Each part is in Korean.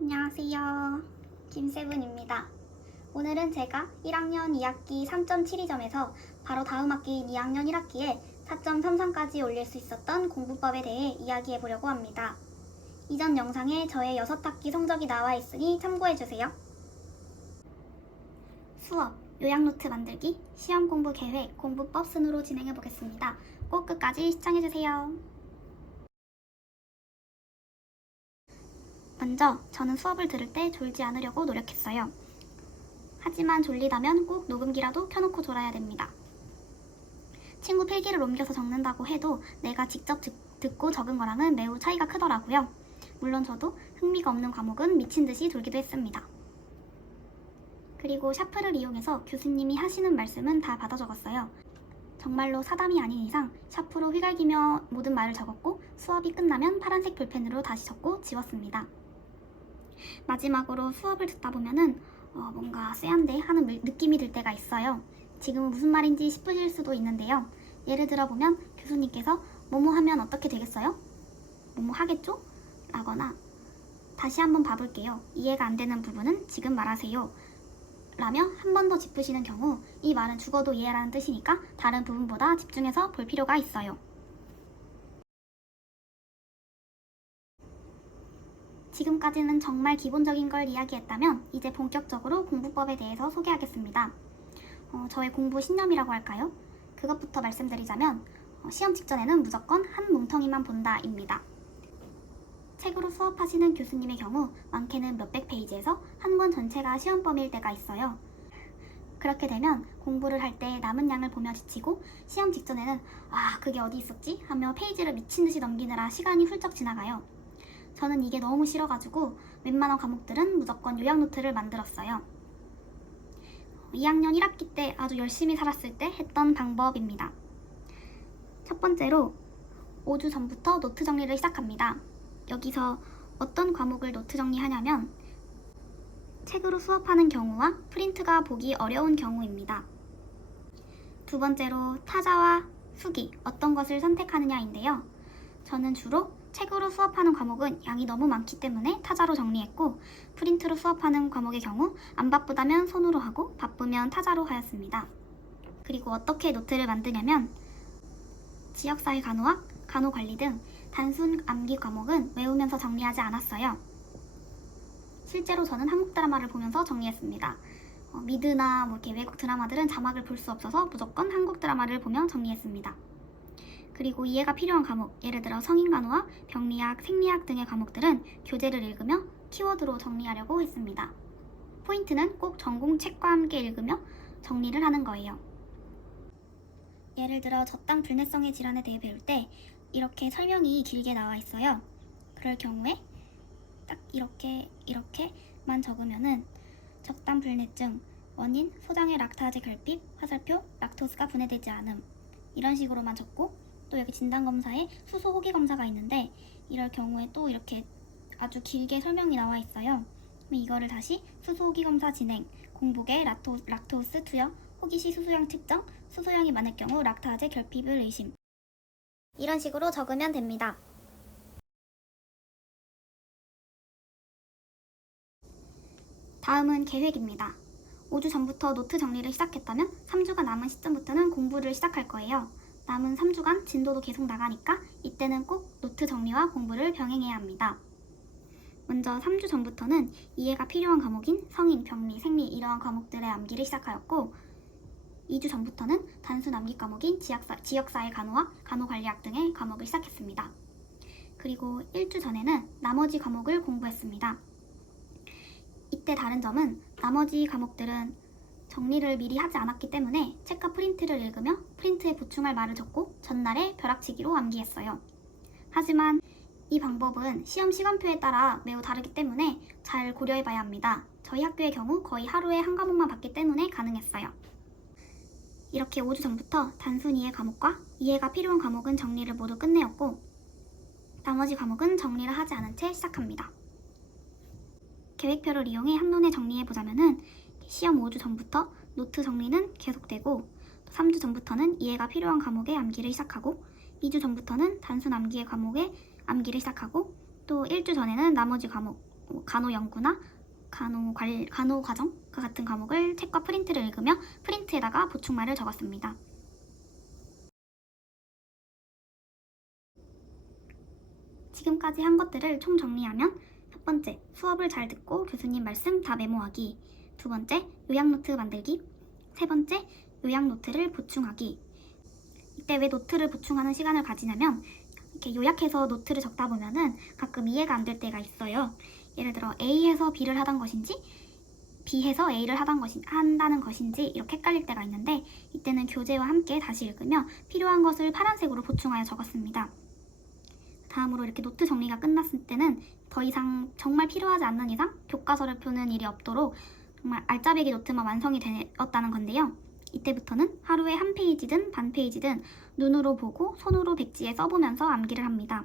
안녕하세요. 김세븐입니다. 오늘은 제가 1학년 2학기 3.72점에서 바로 다음 학기인 2학년 1학기에 4.33까지 올릴 수 있었던 공부법에 대해 이야기해 보려고 합니다. 이전 영상에 저의 6학기 성적이 나와 있으니 참고해주세요. 수업, 요약노트 만들기, 시험 공부 계획, 공부법 순으로 진행해 보겠습니다. 꼭 끝까지 시청해주세요. 먼저 저는 수업을 들을 때 졸지 않으려고 노력했어요. 하지만 졸리다면 꼭 녹음기라도 켜놓고 졸아야 됩니다. 친구 필기를 옮겨서 적는다고 해도 내가 직접 듣고 적은 거랑은 매우 차이가 크더라고요. 물론 저도 흥미가 없는 과목은 미친 듯이 졸기도 했습니다. 그리고 샤프를 이용해서 교수님이 하시는 말씀은 다 받아 적었어요. 정말로 사담이 아닌 이상 샤프로 휘갈기며 모든 말을 적었고 수업이 끝나면 파란색 볼펜으로 다시 적고 지웠습니다. 마지막으로 수업을 듣다 보면은 뭔가 쎄한데 하는 느낌이 들 때가 있어요. 지금은 무슨 말인지 싶으실 수도 있는데요. 예를 들어 보면 교수님께서 뭐뭐 하면 어떻게 되겠어요? 뭐뭐 하겠죠? 라거나 다시 한번 봐볼게요. 이해가 안 되는 부분은 지금 말하세요. 라며 한 번 더 짚으시는 경우 이 말은 죽어도 이해라는 뜻이니까 다른 부분보다 집중해서 볼 필요가 있어요. 지금까지는 정말 기본적인 걸 이야기했다면 이제 본격적으로 공부법에 대해서 소개하겠습니다. 저의 공부 신념이라고 할까요? 그것부터 말씀드리자면 시험 직전에는 무조건 한 뭉텅이만 본다입니다. 책으로 수업하시는 교수님의 경우 많게는 몇백 페이지에서 한 권 전체가 시험범일 때가 있어요. 그렇게 되면 공부를 할 때 남은 양을 보며 지치고 시험 직전에는 그게 어디 있었지? 하며 페이지를 미친 듯이 넘기느라 시간이 훌쩍 지나가요. 저는 이게 너무 싫어가지고 웬만한 과목들은 무조건 요약 노트를 만들었어요. 2학년 1학기 때 아주 열심히 살았을 때 했던 방법입니다. 첫 번째로 5주 전부터 노트 정리를 시작합니다. 여기서 어떤 과목을 노트 정리하냐면 책으로 수업하는 경우와 프린트가 보기 어려운 경우입니다. 두 번째로 타자와 수기, 어떤 것을 선택하느냐인데요. 저는 주로 책으로 수업하는 과목은 양이 너무 많기 때문에 타자로 정리했고 프린트로 수업하는 과목의 경우 안 바쁘다면 손으로 하고 바쁘면 타자로 하였습니다. 그리고 어떻게 노트를 만드냐면 지역사회 간호학, 간호관리 등 단순 암기 과목은 외우면서 정리하지 않았어요. 실제로 저는 한국 드라마를 보면서 정리했습니다. 미드나 이렇게 외국 드라마들은 자막을 볼 수 없어서 무조건 한국 드라마를 보며 정리했습니다. 그리고 이해가 필요한 과목, 예를 들어 성인간호학, 병리학, 생리학 등의 과목들은 교재를 읽으며 키워드로 정리하려고 했습니다. 포인트는 꼭 전공 책과 함께 읽으며 정리를 하는 거예요. 예를 들어 저당 불내성의 질환에 대해 배울 때 이렇게 설명이 길게 나와 있어요. 그럴 경우에 딱 이렇게만 적으면은 적당 불내증, 원인, 소장의 락타제 결핍, 화살표, 락토스가 분해되지 않음 이런 식으로만 적고 또 여기 진단검사에 수소 호기 검사가 있는데 이럴 경우에 또 이렇게 아주 길게 설명이 나와 있어요. 이거를 다시 수소 호기 검사 진행, 공복에 락토스 투여, 호기시 수소량 측정, 수소량이 많을 경우 락타제 결핍을 의심 이런 식으로 적으면 됩니다. 다음은 계획입니다. 5주 전부터 노트 정리를 시작했다면 3주가 남은 시점부터는 공부를 시작할 거예요. 남은 3주간 진도도 계속 나가니까 이때는 꼭 노트 정리와 공부를 병행해야 합니다. 먼저 3주 전부터는 이해가 필요한 과목인 성인, 병리, 생리 이러한 과목들의 암기를 시작하였고 2주 전부터는 단순 암기 과목인 지역사회 간호학, 간호관리학 등의 과목을 시작했습니다. 그리고 1주 전에는 나머지 과목을 공부했습니다. 이때 다른 점은 나머지 과목들은 정리를 미리 하지 않았기 때문에 책과 프린트를 읽으며 프린트에 보충할 말을 적고 전날에 벼락치기로 암기했어요. 하지만 이 방법은 시험 시간표에 따라 매우 다르기 때문에 잘 고려해봐야 합니다. 저희 학교의 경우 거의 하루에 한 과목만 봤기 때문에 가능했어요. 이렇게 5주 전부터 단순 이해 과목과 이해가 필요한 과목은 정리를 모두 끝내었고 나머지 과목은 정리를 하지 않은 채 시작합니다. 계획표를 이용해 한눈에 정리해보자면은 시험 5주 전부터 노트 정리는 계속되고 3주 전부터는 이해가 필요한 과목의 암기를 시작하고 2주 전부터는 단순 암기의 과목의 암기를 시작하고 또 1주 전에는 나머지 과목 간호연구나 간호과정과 같은 과목을 책과 프린트를 읽으며 프린트에다가 보충말을 적었습니다. 지금까지 한 것들을 총 정리하면 첫 번째, 수업을 잘 듣고 교수님 말씀 다 메모하기. 두 번째, 요약노트 만들기. 세 번째, 요약노트를 보충하기. 이때 왜 노트를 보충하는 시간을 가지냐면 이렇게 요약해서 노트를 적다 보면은 가끔 이해가 안 될 때가 있어요. 예를 들어 A해서 B를 하던 것인지 B해서 A를 한다는 것인지 이렇게 헷갈릴 때가 있는데 이때는 교재와 함께 다시 읽으며 필요한 것을 파란색으로 보충하여 적었습니다. 다음으로 이렇게 노트 정리가 끝났을 때는 더 이상 정말 필요하지 않는 이상 교과서를 푸는 일이 없도록 정말 알짜배기 노트만 완성이 되었다는 건데요. 이때부터는 하루에 한 페이지든 반 페이지든 눈으로 보고 손으로 백지에 써보면서 암기를 합니다.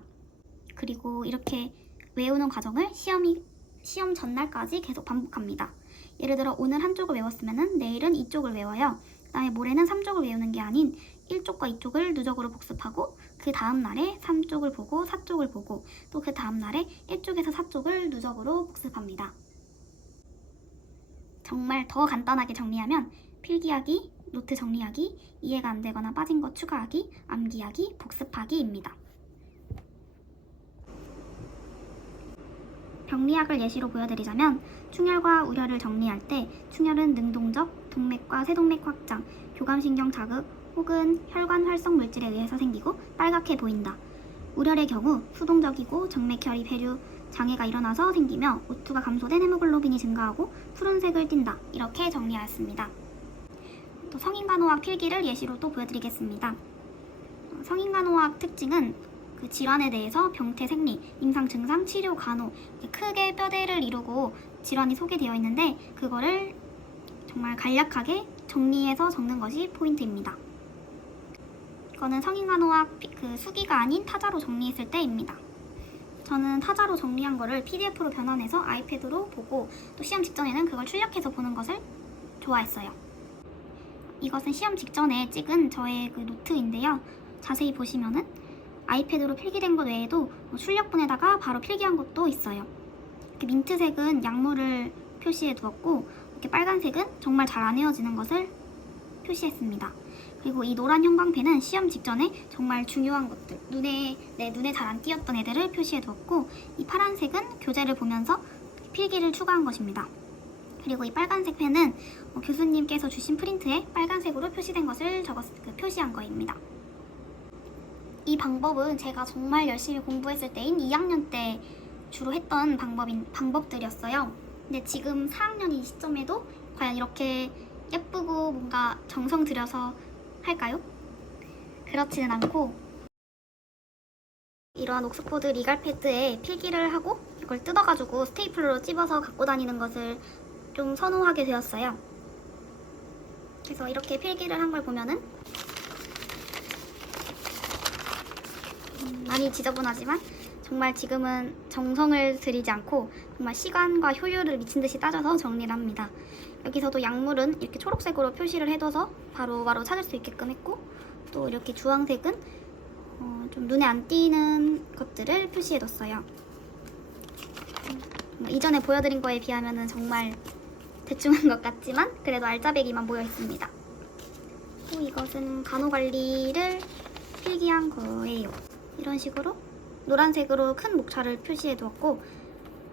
그리고 이렇게 외우는 과정을 시험 전날까지 계속 반복합니다. 예를 들어 오늘 한쪽을 외웠으면 내일은 이쪽을 외워요. 그 다음에 모레는 3쪽을 외우는 게 아닌 1쪽과 2쪽을 누적으로 복습하고 그 다음 날에 3쪽을 보고 4쪽을 보고 또 그 다음 날에 1쪽에서 4쪽을 누적으로 복습합니다. 정말 더 간단하게 정리하면 필기하기, 노트 정리하기, 이해가 안 되거나 빠진 거 추가하기, 암기하기, 복습하기입니다. 병리학을 예시로 보여드리자면 충혈과 우혈을 정리할 때 충혈은 능동적, 동맥과 세동맥 확장, 교감신경 자극 혹은 혈관 활성 물질에 의해서 생기고 빨갛게 보인다. 우혈의 경우 수동적이고 정맥혈이 배류 장애가 일어나서 생기며 O2가 감소된 헤모글로빈이 증가하고 푸른색을 띈다. 이렇게 정리하였습니다. 또 성인간호학 필기를 예시로 또 보여드리겠습니다. 성인간호학 특징은 그 질환에 대해서 병태 생리, 임상 증상, 치료, 간호 크게 뼈대를 이루고 질환이 소개되어 있는데 그거를 정말 간략하게 정리해서 적는 것이 포인트입니다. 이거는 성인간호학 그 수기가 아닌 타자로 정리했을 때입니다. 저는 타자로 정리한 거를 PDF로 변환해서 아이패드로 보고 또 시험 직전에는 그걸 출력해서 보는 것을 좋아했어요. 이것은 시험 직전에 찍은 저의 그 노트인데요. 자세히 보시면은 아이패드로 필기된 것 외에도 출력본에다가 바로 필기한 것도 있어요. 이렇게 민트색은 약물을 표시해 두었고 이렇게 빨간색은 정말 잘 안 헤어지는 것을 표시했습니다. 그리고 이 노란 형광펜은 시험 직전에 정말 중요한 것들, 눈에 잘 안 띄었던 애들을 표시해 두었고 이 파란색은 교재를 보면서 필기를 추가한 것입니다. 그리고 이 빨간색 펜은 교수님께서 주신 프린트에 빨간색으로 표시된 것을 표시한 거입니다. 이 방법은 제가 정말 열심히 공부했을 때인 2학년 때 주로 했던 방법들이었어요. 근데 지금 4학년인 시점에도 과연 이렇게 예쁘고 뭔가 정성 들여서 할까요? 그렇지는 않고 이러한 옥스포드 리갈 패드에 필기를 하고 이걸 뜯어가지고 스테이플러로 찝어서 갖고 다니는 것을 좀 선호하게 되었어요. 그래서 이렇게 필기를 한 걸 보면은 많이 지저분하지만 정말 지금은 정성을 들이지 않고 정말 시간과 효율을 미친 듯이 따져서 정리를 합니다. 여기서도 약물은 이렇게 초록색으로 표시를 해둬서 바로 찾을 수 있게끔 했고 또 이렇게 주황색은 좀 눈에 안 띄는 것들을 표시해뒀어요. 이전에 보여드린 거에 비하면 정말 대충한 것 같지만 그래도 알짜배기만 모여 있습니다. 또 이것은 간호관리를 필기한 거예요. 이런 식으로 노란색으로 큰 목차를 표시해 두었고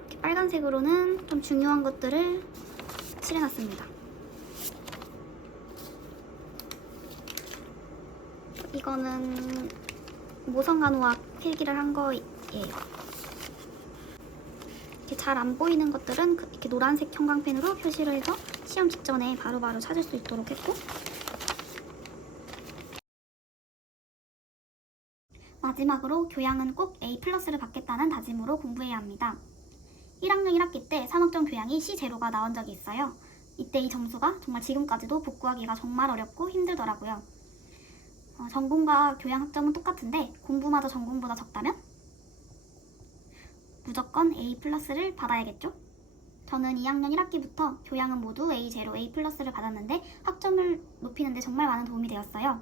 이렇게 빨간색으로는 좀 중요한 것들을 칠해놨습니다. 이거는 모성간호학 필기를 한 거예요. 이렇게 잘 안 보이는 것들은 이렇게 노란색 형광펜으로 표시를 해서 시험 직전에 바로바로 찾을 수 있도록 했고 마지막으로 교양은 꼭 A+를 받겠다는 다짐으로 공부해야 합니다. 1학년 1학기 때 산업적 교양이 C0가 나온 적이 있어요. 이때 이 점수가 정말 지금까지도 복구하기가 정말 어렵고 힘들더라고요. 전공과 교양 학점은 똑같은데 공부마저 전공보다 적다면 무조건 A+를 받아야겠죠? 저는 2학년 1학기부터 교양은 모두 A0, A+를 받았는데 학점을 높이는 데 정말 많은 도움이 되었어요.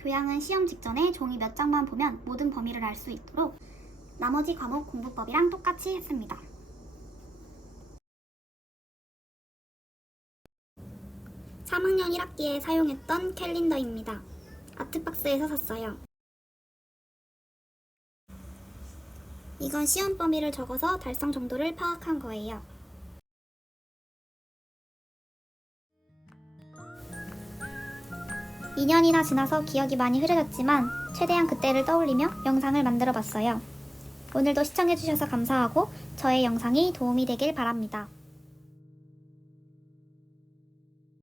교양은 시험 직전에 종이 몇 장만 보면 모든 범위를 알 수 있도록 나머지 과목 공부법이랑 똑같이 했습니다. 고3 1학기에 사용했던 캘린더입니다. 아트박스에서 샀어요. 이건 시험 범위를 적어서 달성 정도를 파악한 거예요. (2년이나) 지나서 기억이 많이 흐려졌지만 최대한 그때를 떠올리며 영상을 만들어 봤어요. 오늘도 시청해주셔서 감사하고 저의 영상이 도움이 되길 바랍니다.